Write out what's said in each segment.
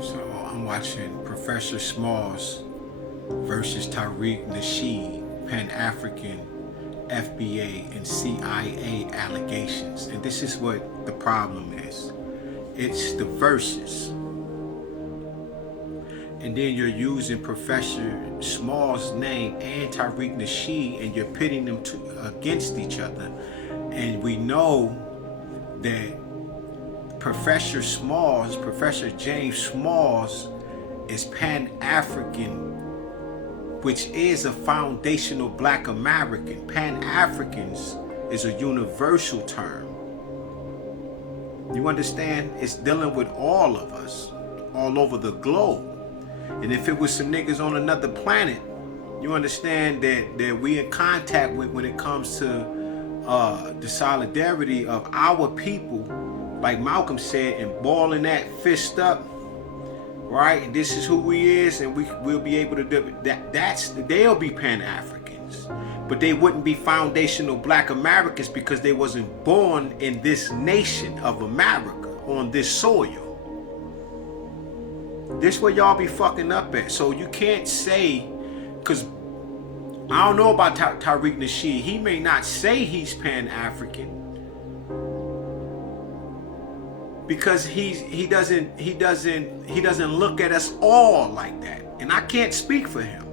So I'm watching Professor Smalls versus Tariq Nasheed, Pan-African FBA and CIA allegations. And this is what the problem is. It's the verses. And then you're using Professor Smalls' name and Tariq Nasheed, and you're pitting them against each other. And we know that Professor Smalls, Professor James Smalls, is Pan-African, which is a foundational Black American. Pan-Africans is a universal term. You understand? It's dealing with all of us, all over the globe. And if it was some niggas on another planet, you understand that we in contact with when it comes to the solidarity of our people, like Malcolm said, and balling that fist up, right? And this is who we is, and we'll be able to do that. They'll be Pan-Africans, but they wouldn't be foundational Black Americans because they wasn't born in this nation of America, on this soil. This where y'all be fucking up at. So you can't say, because I don't know about Tariq Nasheed. He may not say he's Pan-African because he doesn't look at us all like that. And I can't speak for him.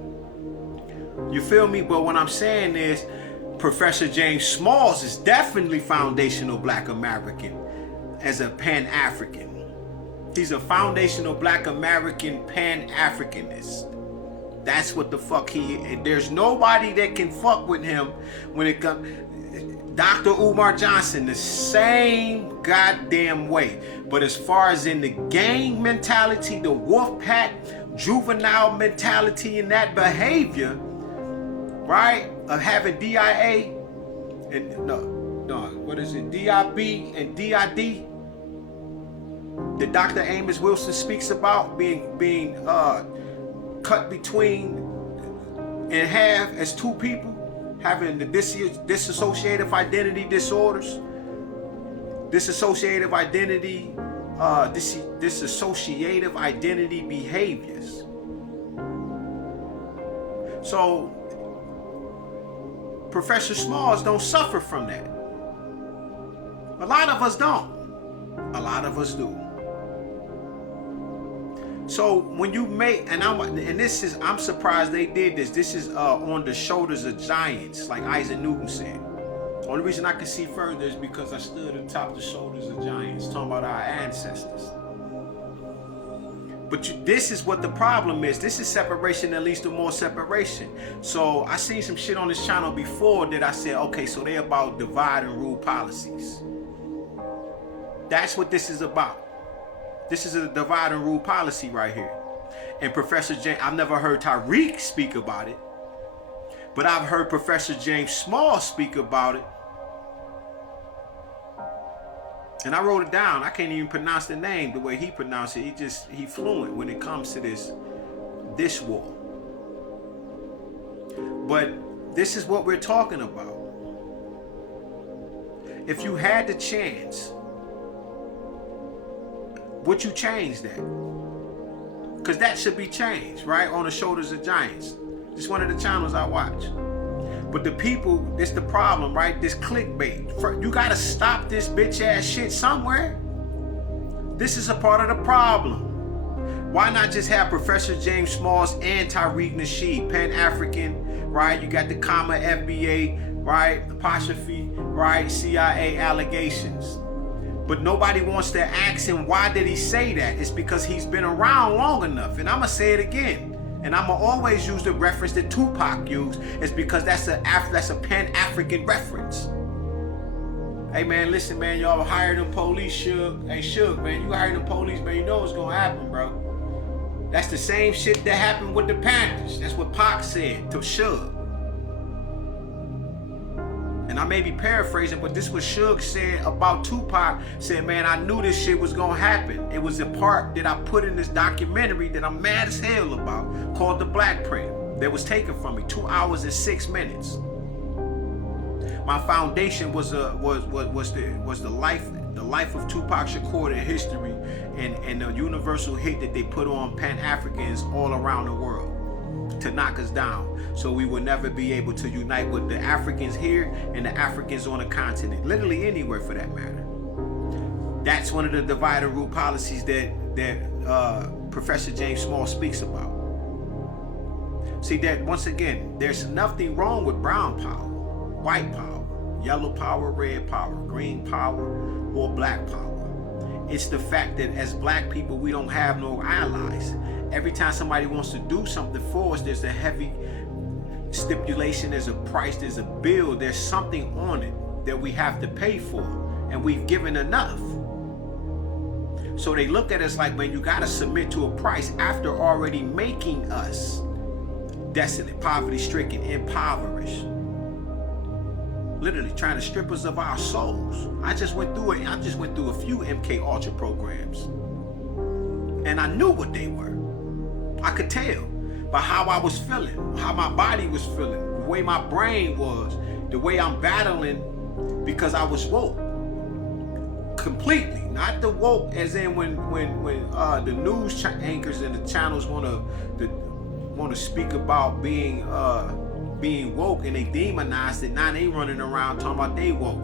You feel me? But what I'm saying is Professor James Smalls is definitely foundational Black American as a Pan-African. He's a foundational Black American Pan-Africanist. That's what the fuck he is. There's nobody that can fuck with him when it comes. Dr. Umar Johnson, the same goddamn way. But as far as in the gang mentality, the wolf pack, juvenile mentality, and that behavior, right, of having DIA and what is it, DIB and DID, that Dr. Amos Wilson speaks about being cut between in half as two people, having the dissociative identity disorders, dissociative identity behaviors. So Professor Smalls don't suffer from that. A lot of us don't. A lot of us do. So when you make, I'm surprised they did this. This is on the shoulders of giants, like Isaac Newton said. Only reason I can see further is because I stood atop the shoulders of giants, talking about our ancestors. But this is what the problem is. This is separation that leads to more separation. So I seen some shit on this channel before that I said, okay, so they about divide and rule policies. That's what this is about. This is a divide and rule policy right here. And Professor James, I've never heard Tariq speak about it, but I've heard Professor James Smalls speak about it. And I wrote it down. I can't even pronounce the name the way he pronounced it. He fluent when it comes to this war. But this is what we're talking about. If you had the chance, would you change that? Because that should be changed, right? On the shoulders of giants. It's one of the channels I watch. But the people, this the problem, right? This clickbait. You gotta stop this bitch ass shit somewhere. This is a part of the problem. Why not just have Professor James Smalls and Tariq Nasheed, Pan-African, right? You got the comma FBA, right? Apostrophe, right? CIA allegations. But nobody wants to ask him, why did he say that? It's because he's been around long enough. And I'm going to say it again. And I'm going to always use the reference that Tupac used. It's because that's a Pan-African reference. Hey, man, listen, man, y'all hired them police, Suge. Hey, Suge, man, you hired them police, man, you know what's going to happen, bro. That's the same shit that happened with the Panthers. That's what Pac said to Suge. And I may be paraphrasing, but this was Suge said about Tupac. Said, man, I knew this shit was gonna happen. It was a part that I put in this documentary that I'm mad as hell about, called The Black Print, that was taken from me, 2 hours and 6 minutes. My foundation was the life the life of Tupac Shakur, the history, and the universal hit that they put on Pan-Africans all around the world to knock us down. So we will never be able to unite with the Africans here and the Africans on the continent, literally anywhere for that matter. That's one of the divide and rule policies that Professor James Small speaks about. See that, once again, there's nothing wrong with brown power, white power, yellow power, red power, green power, or black power. It's the fact that as black people, we don't have no allies. Every time somebody wants to do something for us, there's a heavy stipulation, there's a price, there's a bill, there's something on it that we have to pay for, and we've given enough. So they look at us like, man, you gotta submit to a price after already making us desolate, poverty-stricken, impoverished. Literally trying to strip us of our souls. I just went through it. I just went through a few MK Ultra programs, and I knew what they were. I could tell by how I was feeling, how my body was feeling, the way my brain was, the way I'm battling, because I was woke completely. Not the woke as in when the news anchors and the channels want to speak about being woke, and they demonize it. Now they running around talking about they woke.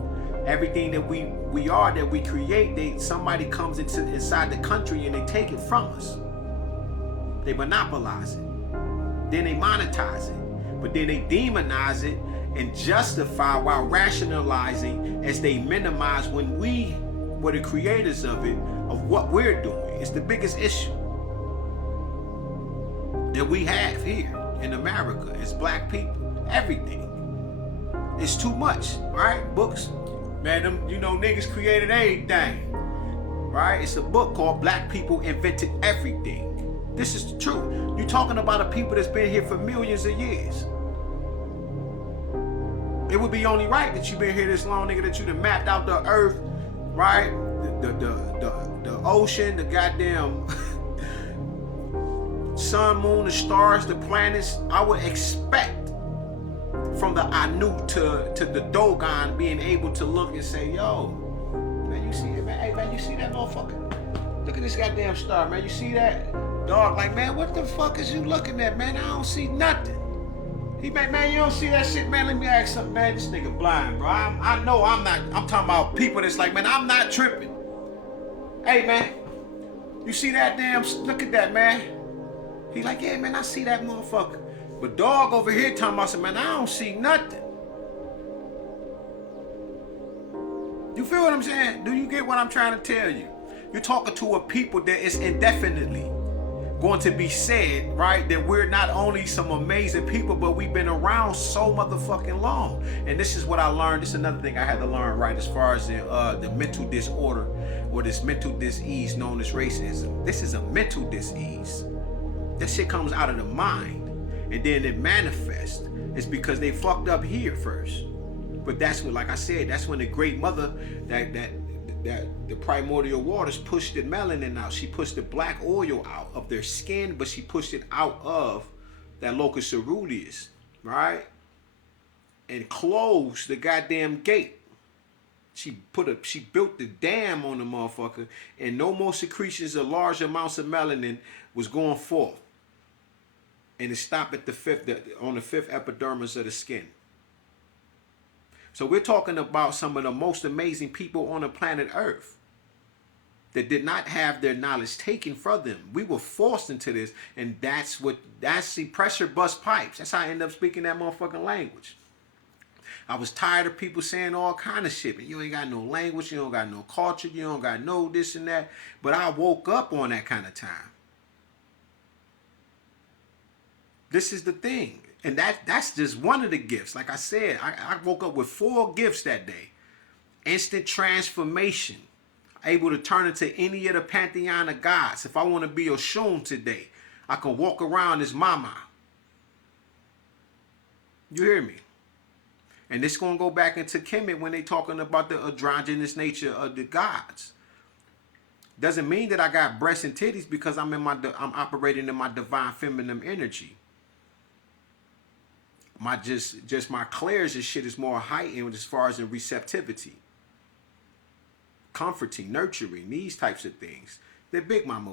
Everything that we are, that we create, somebody comes inside the country and they take it from us. They monopolize it. Then they monetize it. But then they demonize it and justify while rationalizing as they minimize when we were the creators of it, of what we're doing. It's the biggest issue that we have here in America as black people. Everything. It's too much, right? Books. Man, them, niggas created everything. Right? It's a book called Black People Invented Everything. This is the truth. You're talking about a people that's been here for millions of years. It would be only right that you've been here this long, nigga, that you done mapped out the earth, right? The ocean, the goddamn sun, moon, the stars, the planets. I would expect from the Anu to the Dogon being able to look and say, yo, man, you see it, man? Hey, man, you see that motherfucker? Look at this goddamn star, man. You see that? Dog, like, man, what the fuck is you looking at, man? I don't see nothing. He man, you don't see that shit, man? Let me ask something, man. This nigga blind, bro. I know I'm not. I'm talking about people that's like, man, I'm not tripping. Hey, man, you see that damn? Look at that, man. He like, yeah, man, I see that motherfucker. But dog over here talking about some, man, I don't see nothing. You feel what I'm saying? Do you get what I'm trying to tell you? You're talking to a people that is indefinitely going to be said, right, that we're not only some amazing people, but we've been around so motherfucking long. And this is what I learned. This is another thing I had to learn, right, as far as the mental disorder or this mental disease known as racism. This is a mental disease. That shit comes out of the mind, and then it manifests. It's because they fucked up here first. But that's what, like I said, that's when the great mother, that the primordial waters pushed the melanin out. She pushed the black oil out of their skin, but she pushed it out of that locus ceruleus, right? And closed the goddamn gate. She built the dam on the motherfucker, and no more secretions of large amounts of melanin was going forth. And it stopped at on the fifth epidermis of the skin. So we're talking about some of the most amazing people on the planet Earth that did not have their knowledge taken from them. We were forced into this, and that's the pressure bust pipes. That's how I end up speaking that motherfucking language. I was tired of people saying all kind of shit. You ain't got no language, you don't got no culture, you don't got no this and that. But I woke up on that kind of time. This is the thing. And that's just one of the gifts. Like I said, I woke up with 4 gifts that day. Instant transformation. Able to turn into any of the pantheon of gods. If I want to be Oshun today, I can walk around as Mama. You hear me? And this going to go back into Kemet when they talking about the androgynous nature of the gods. Doesn't mean that I got breasts and titties because I'm operating in my divine feminine energy. My just my clairs and shit is more heightened as far as in receptivity. comforting, nurturing, these types of things that Big Mama